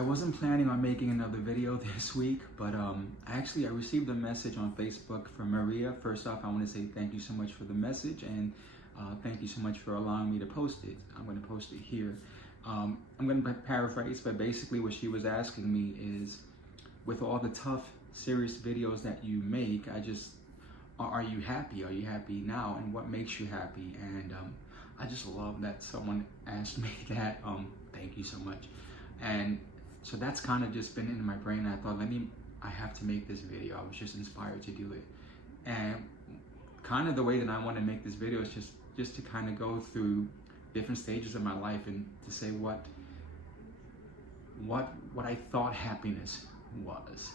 I wasn't planning on making another video this week, but I received a message on Facebook from Maria. First off, I want to say thank you so much for the message, and thank you so much for allowing me to post it. I'm going to post it here. I'm going to paraphrase, but basically what she was asking me is, with all the tough, serious videos that you make, are you happy? Are you happy now? And what makes you happy? And I just love that someone asked me that. Thank you so much. And so that's kind of just been in my brain. I thought, I have to make this video. I was just inspired to do it. And kind of the way that I want to make this video is just to kind of go through different stages of my life and to say what I thought happiness was,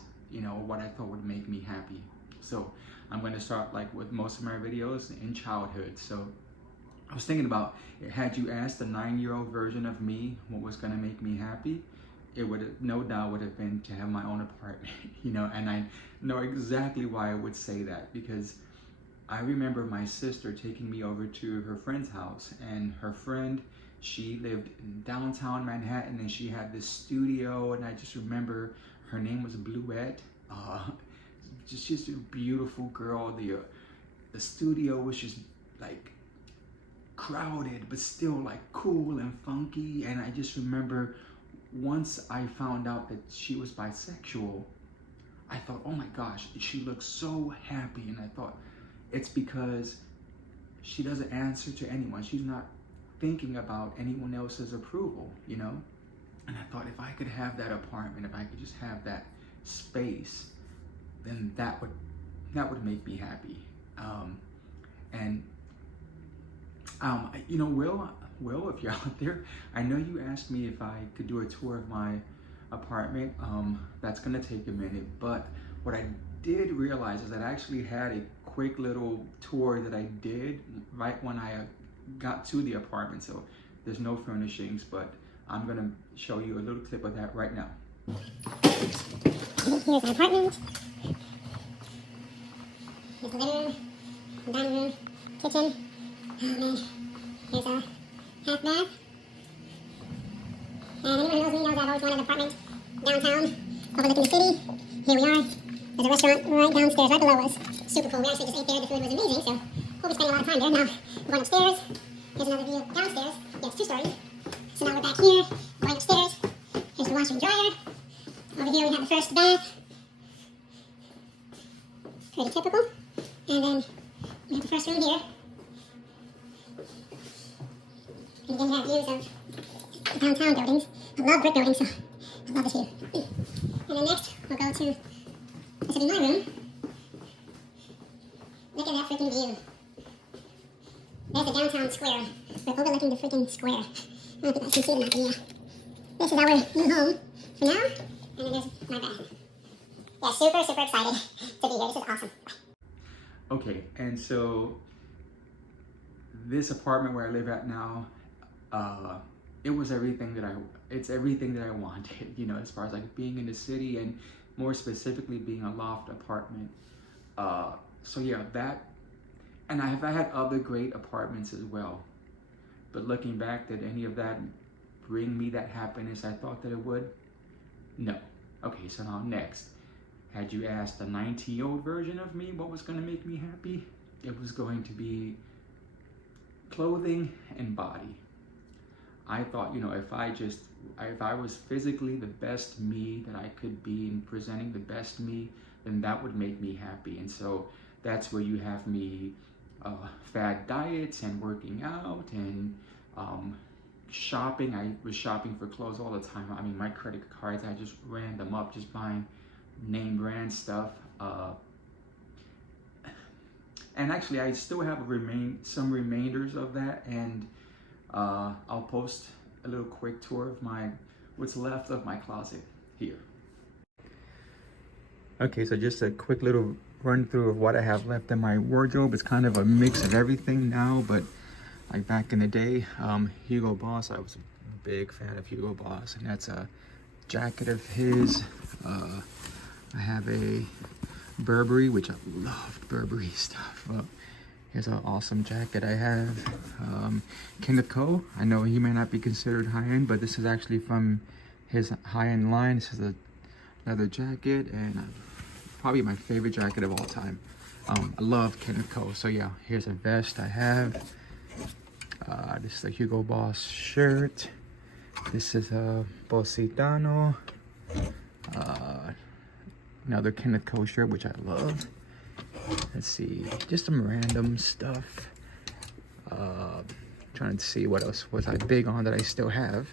what I thought would make me happy. So I'm going to start, like with most of my videos, in childhood. So I was thinking about, had you asked the 9-year-old version of me what was going to make me happy, it would no doubt would have been to have my own apartment, and I know exactly why I would say that, because I remember my sister taking me over to her friend's house, and her friend, she lived in downtown Manhattan, and she had this studio, and I just remember her name was Bluette. Just a beautiful girl. The studio was just like crowded, but still like cool and funky. And I just remember once I found out that she was bisexual, I thought, oh my gosh, she looks so happy. And I thought, it's because she doesn't answer to anyone. She's not thinking about anyone else's approval, And I thought, if I could have that apartment, if I could just have that space, then that would make me happy. Will, if you're out there, I know you asked me if I could do a tour of my apartment. That's gonna take a minute, but what I did realize is that I actually had a quick little tour that I did right when I got to the apartment. So there's no furnishings, but I'm gonna show you a little clip of that right now. Here's an apartment. Here's the living room, dining room, kitchen. Oh man, here's a half bath. And anyone who knows me knows I've always wanted an apartment downtown, overlooking the city. Here we are. There's a restaurant right downstairs, right below us. Super cool. We actually just ate there. The food was amazing, so we'll be spending a lot of time there. Now we're going upstairs. Here's another view downstairs. Yeah, it's 2 stories. So now we're back here, going upstairs. Here's the washer and dryer. Over here we have the first bath. Pretty typical. And then we have the first room here. And again, we have views of downtown buildings. I love brick buildings, so I love this view. And then next, we'll go to, this will be my room. Look at that freaking view. There's the downtown square. We're overlooking the freaking square. I don't think I can see it enough, but yeah. This is our new home for now. And then there's my bath. Yeah, super excited to be here. This is awesome. Okay, and so this apartment where I live at now, it's everything that I wanted, as far as like being in the city, and more specifically being a loft apartment. So yeah, that, and I had other great apartments as well. But looking back, did any of that bring me that happiness I thought that it would? No. Okay, so now next. Had you asked the 19-year-old version of me what was going to make me happy, it was going to be clothing and body. I thought, if I was physically the best me that I could be and presenting the best me, then that would make me happy. And so that's where you have me fad diets and working out and shopping. I was shopping for clothes all the time. I mean, my credit cards, I just ran them up, just buying name brand stuff. And actually, I still have some remainders of that, and I'll post a little quick tour of what's left of my closet here. Okay, so just a quick little run through of what I have left in my wardrobe. It's kind of a mix of everything now, but like back in the day, Hugo Boss, I was a big fan of Hugo Boss, and that's a jacket of his. I have a Burberry, which I loved Burberry stuff. Here's an awesome jacket I have. King of Co. I know he may not be considered high-end, but this is actually from his high-end line. This is a leather jacket, and probably my favorite jacket of all time. I love Kenneth Cole. So yeah, here's a vest I have. This is a Hugo Boss shirt. This is a Positano. Another Kenneth Cole shirt, which I love. Let's see, just some random stuff. Trying to see what else was I big on that I still have.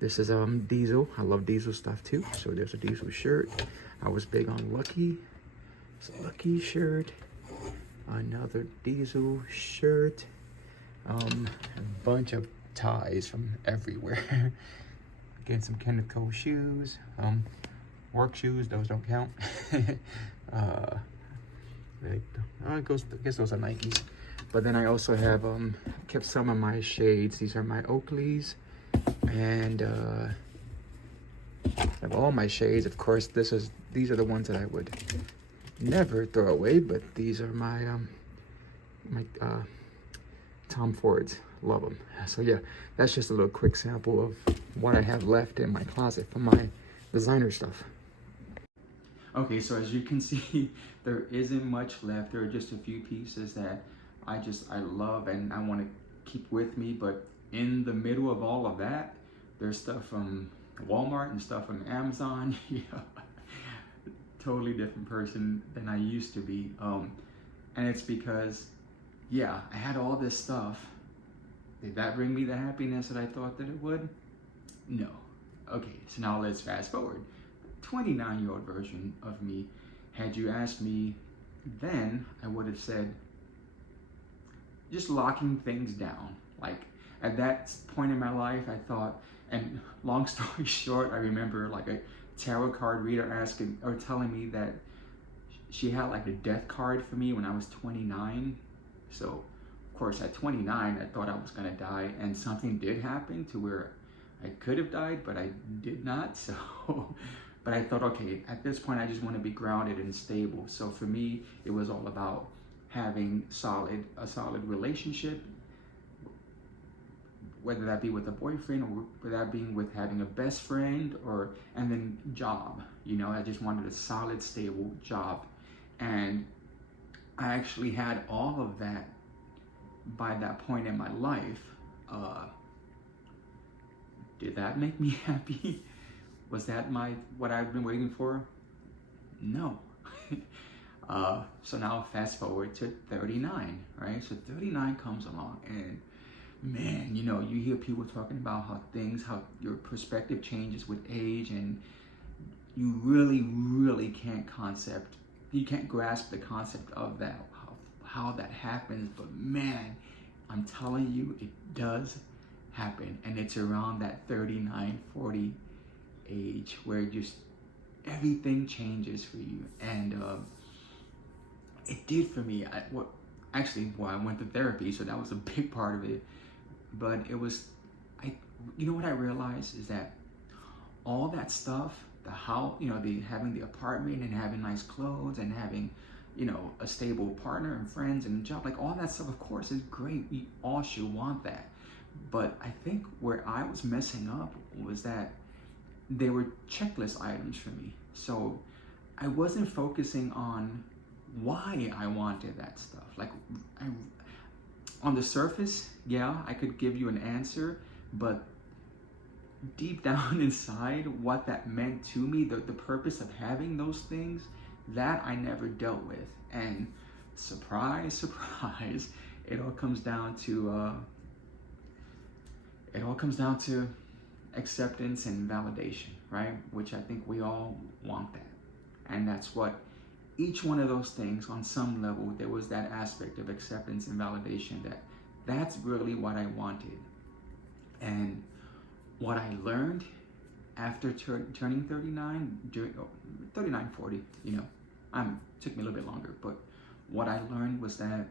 This is Diesel. I love Diesel stuff too. So there's a Diesel shirt. I was big on Lucky. It's a Lucky shirt. Another Diesel shirt. A bunch of ties from everywhere. Again, some Kenneth Cole shoes. Work shoes, those don't count. I guess those are Nikes. But then I also have kept some of my shades. These are my Oakleys, and I have all my shades. Of course, these are the ones that I would never throw away. But these are my Tom Fords. Love them. So yeah, that's just a little quick sample of what I have left in my closet for my designer stuff. Okay, so as you can see, there isn't much left. There are just a few pieces that I love and I want to keep with me. But in the middle of all of that, there's stuff from Walmart and stuff from Amazon. Yeah, totally different person than I used to be. And it's because, yeah, I had all this stuff. Did that bring me the happiness that I thought that it would? No. Okay, so now let's fast forward. 29-year-old version of me, had you asked me then, I would have said, just locking things down. Like, at that point in my life, I thought, and long story short, I remember like a tarot card reader asking or telling me that she had like a death card for me when I was 29. So, of course, at 29, I thought I was gonna die, and something did happen to where I could have died, but I did not. So, but I thought, okay, at this point, I just want to be grounded and stable. So for me, it was all about having a solid relationship, whether that be with a boyfriend or whether that being with having a best friend, and then job. You know, I just wanted a solid, stable job. And I actually had all of that by that point in my life. Did that make me happy? Was that what I've been waiting for? No. So now fast forward to 39, right? So 39 comes along, and man, you know, you hear people talking about how your perspective changes with age, and you really can't grasp the concept of that, how that happens. But man, I'm telling you, it does happen. And it's around that 39, 40 age where just everything changes for you. And it did for me. I went to therapy, so that was a big part of it. But it was, you know what I realized is that all that stuff, the house, you know, having the apartment and having nice clothes and having, you know, a stable partner and friends and a job, like all that stuff, of course, is great. We all should want that. But I think where I was messing up was that they were checklist items for me. So I wasn't focusing on why I wanted that stuff. Like, on the surface, yeah, I could give you an answer, but deep down inside, what that meant to me, the purpose of having those things, that I never dealt with. And surprise, surprise, it all comes down to acceptance and validation, right? Which I think we all want that. And that's what each one of those things, on some level, there was that aspect of acceptance and validation, that's really what I wanted. And what I learned after turning 39, 40, you know, took me a little bit longer, but what I learned was that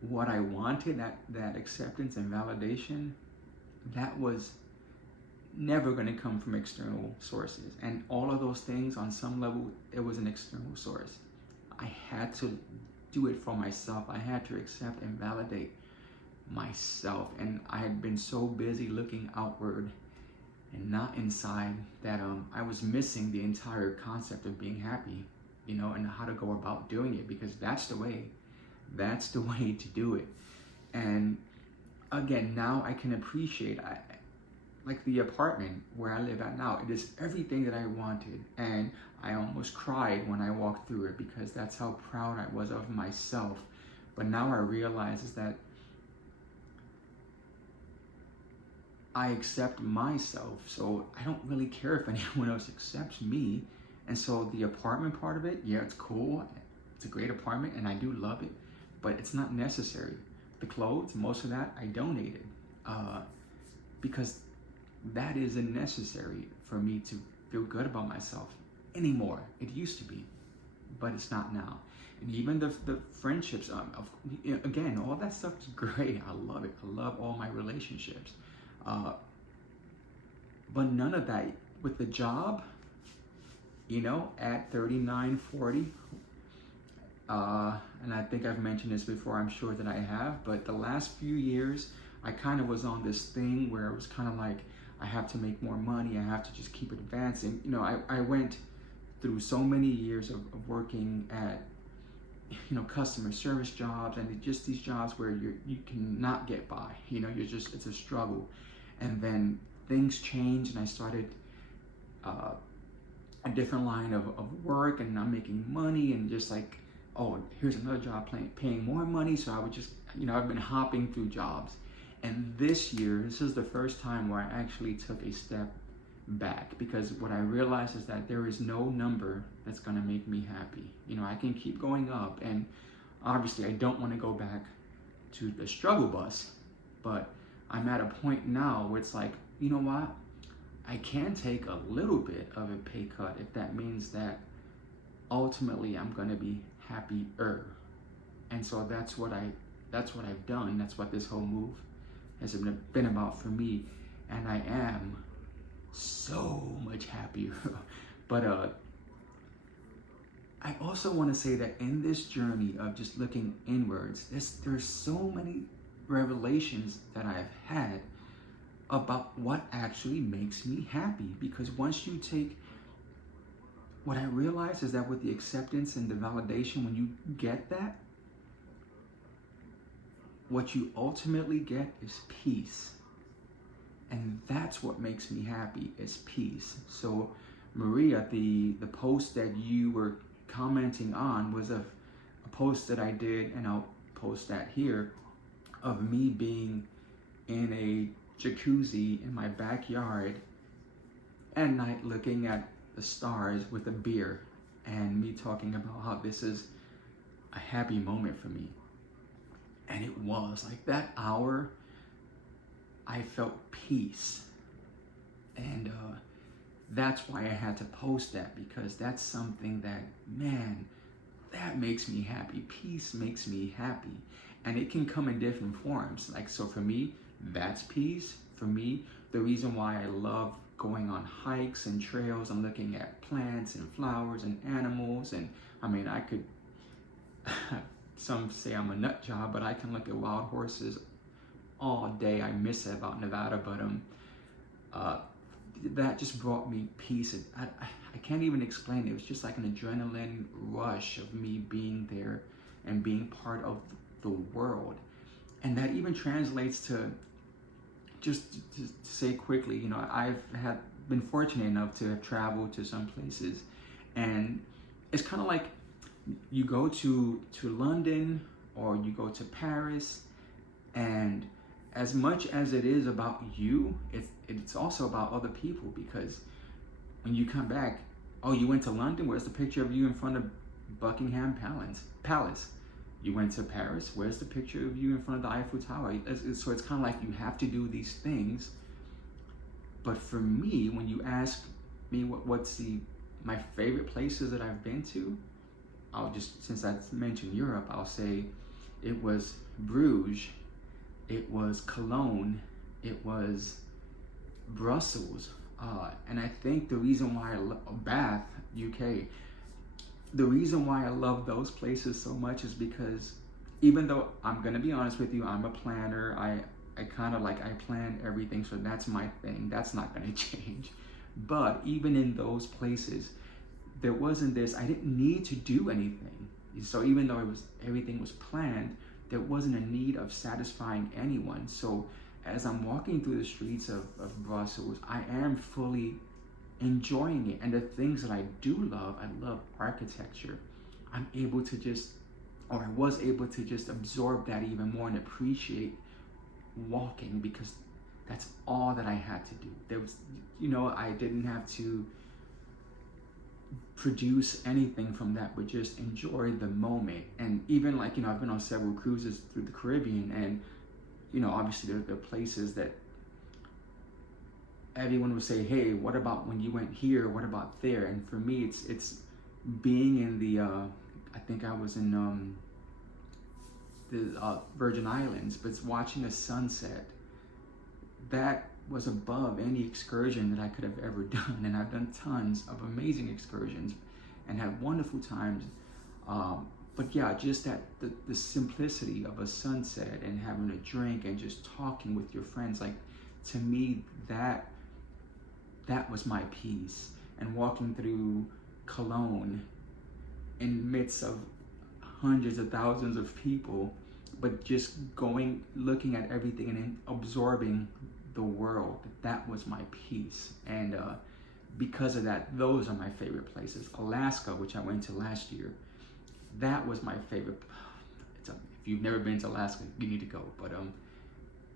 what I wanted, that acceptance and validation, that was never going to come from external sources. And all of those things, on some level, it was an external source. I had to do it for myself. I had to accept and validate myself. And I had been so busy looking outward and not inside, that I was missing the entire concept of being happy, you know, and how to go about doing it, because that's the way to do it. And again, now I can appreciate, like the apartment where I live at now, it is everything that I wanted. And I almost cried when I walked through it, because that's how proud I was of myself. But now I realize is that I accept myself, so I don't really care if anyone else accepts me. And so the apartment part of it, yeah, it's cool. It's a great apartment and I do love it, but it's not necessary. The clothes, most of that I donated, because that isn't necessary for me to feel good about myself anymore. It used to be, but it's not now. And even the friendships, again, all that stuff is great. I love it. I love all my relationships. But none of that with the job, you know, at 39, 40, and I think I've mentioned this before, I'm sure that I have, but the last few years, I kind of was on this thing where it was kind of like, I have to make more money, I have to just keep advancing. You know, I went through so many years of working at, you know, customer service jobs, and just these jobs where you cannot get by, you know, it's a struggle. And then things changed and I started a different line of work, and I'm making money, and just like, oh, here's another job paying more money. So I would just, you know, I've been hopping through jobs. And this year, this is the first time where I actually took a step back, because what I realized is that there is no number that's gonna make me happy. You know, I can keep going up, and obviously I don't wanna go back to the struggle bus, but I'm at a point now where it's like, you know what? I can take a little bit of a pay cut if that means that ultimately I'm gonna be happier. And so that's what I've done. That's what this whole move has been about for me. And I am so much happier. But I also want to say that in this journey of just looking inwards, there's so many revelations that I've had about what actually makes me happy. Because once you take, what I realize is that with the acceptance and the validation, when you get that, what you ultimately get is peace. And that's what makes me happy, is peace. So Maria, the post that you were commenting on was a post that I did, and I'll post that here, of me being in a jacuzzi in my backyard at night looking at the stars with a beer, and me talking about how this is a happy moment for me. And it was like that hour, I felt peace. And that's why I had to post that, because that's something that, man, that makes me happy. Peace makes me happy. And it can come in different forms. Like, so for me, that's peace. For me, the reason why I love going on hikes and trails and looking at plants and flowers and animals, and I mean, I could, some say I'm a nut job, but I can look at wild horses all day. I miss it about Nevada, but that just brought me peace. I can't even explain it. It was just like an adrenaline rush of me being there and being part of the world. And that even translates to, just to say quickly, you know, I've been fortunate enough to have traveled to some places, and it's kind of like you go to London or you go to Paris, and as much as it is about you, it's also about other people, because when you come back, oh, you went to London, where's the picture of you in front of Buckingham Palace? You went to Paris, where's the picture of you in front of the Eiffel Tower? So it's kind of like you have to do these things. But for me, when you ask me what's my favorite places that I've been to, I'll just, since I mentioned Europe, I'll say it was Bruges, it was Cologne, it was Brussels, and I think the reason why I love Bath, UK, the reason why I love those places so much is because, even though I'm gonna be honest with you, I'm a planner, I kind of like, I planned everything, so that's my thing. That's not going to change. But even in those places, there wasn't this, I didn't need to do anything. So even though everything was planned, there wasn't a need of satisfying anyone. So as I'm walking through the streets of Brussels, I am fully enjoying it. And the things that I do love, I love architecture. I'm able to just, or I was able to just absorb that even more and appreciate walking, because that's all that I had to do. There was, I didn't have to produce anything from that, but just enjoy the moment. And even like, I've been on several cruises through the Caribbean, and obviously there are places that everyone would say, hey, what about when you went here? What about there? And for me, it's being in the, I think I was in the Virgin Islands, but it's watching a sunset. That was above any excursion that I could have ever done. And I've done tons of amazing excursions and had wonderful times. But yeah, just that the simplicity of a sunset and having a drink and just talking with your friends, like, to me, that was my peace. And walking through Cologne in midst of hundreds of thousands of people, but just looking at everything and absorbing the world, that was my peace. And because of that, those are my favorite places. Alaska, which I went to last year, that was my favorite. If you've never been to Alaska, you need to go. But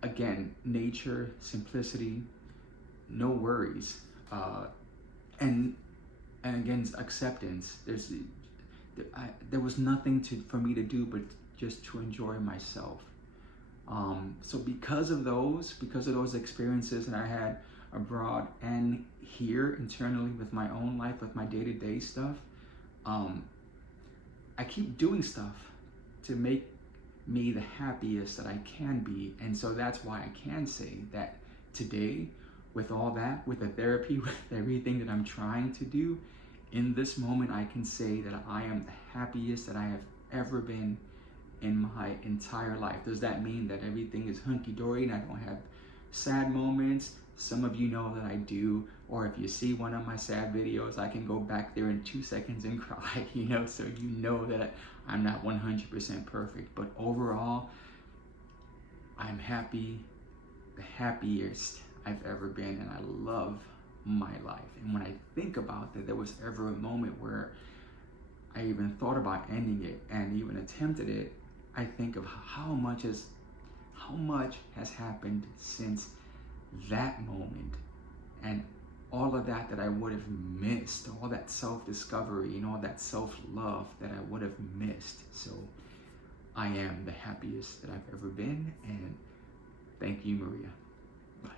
again, nature, simplicity, no worries, and again, acceptance. There was nothing for me to do but just to enjoy myself. So because of those experiences that I had abroad and here internally with my own life, with my day-to-day stuff, I keep doing stuff to make me the happiest that I can be. And so that's why I can say that today, with all that, with the therapy, with everything that I'm trying to do, in this moment, I can say that I am the happiest that I have ever been in my entire life. Does that mean that everything is hunky-dory and I don't have sad moments? Some of you know that I do, or if you see one of my sad videos, I can go back there in 2 seconds and cry, so you know that I'm not 100% perfect. But overall, I'm happy, the happiest I've ever been, and I love my life. And when I think about that there was ever a moment where I even thought about ending it and even attempted it, I think of how much has happened since that moment, and all of that I would have missed, all that self-discovery and all that self-love that I would have missed. So I am the happiest that I've ever been, and thank you, Maria. Bye.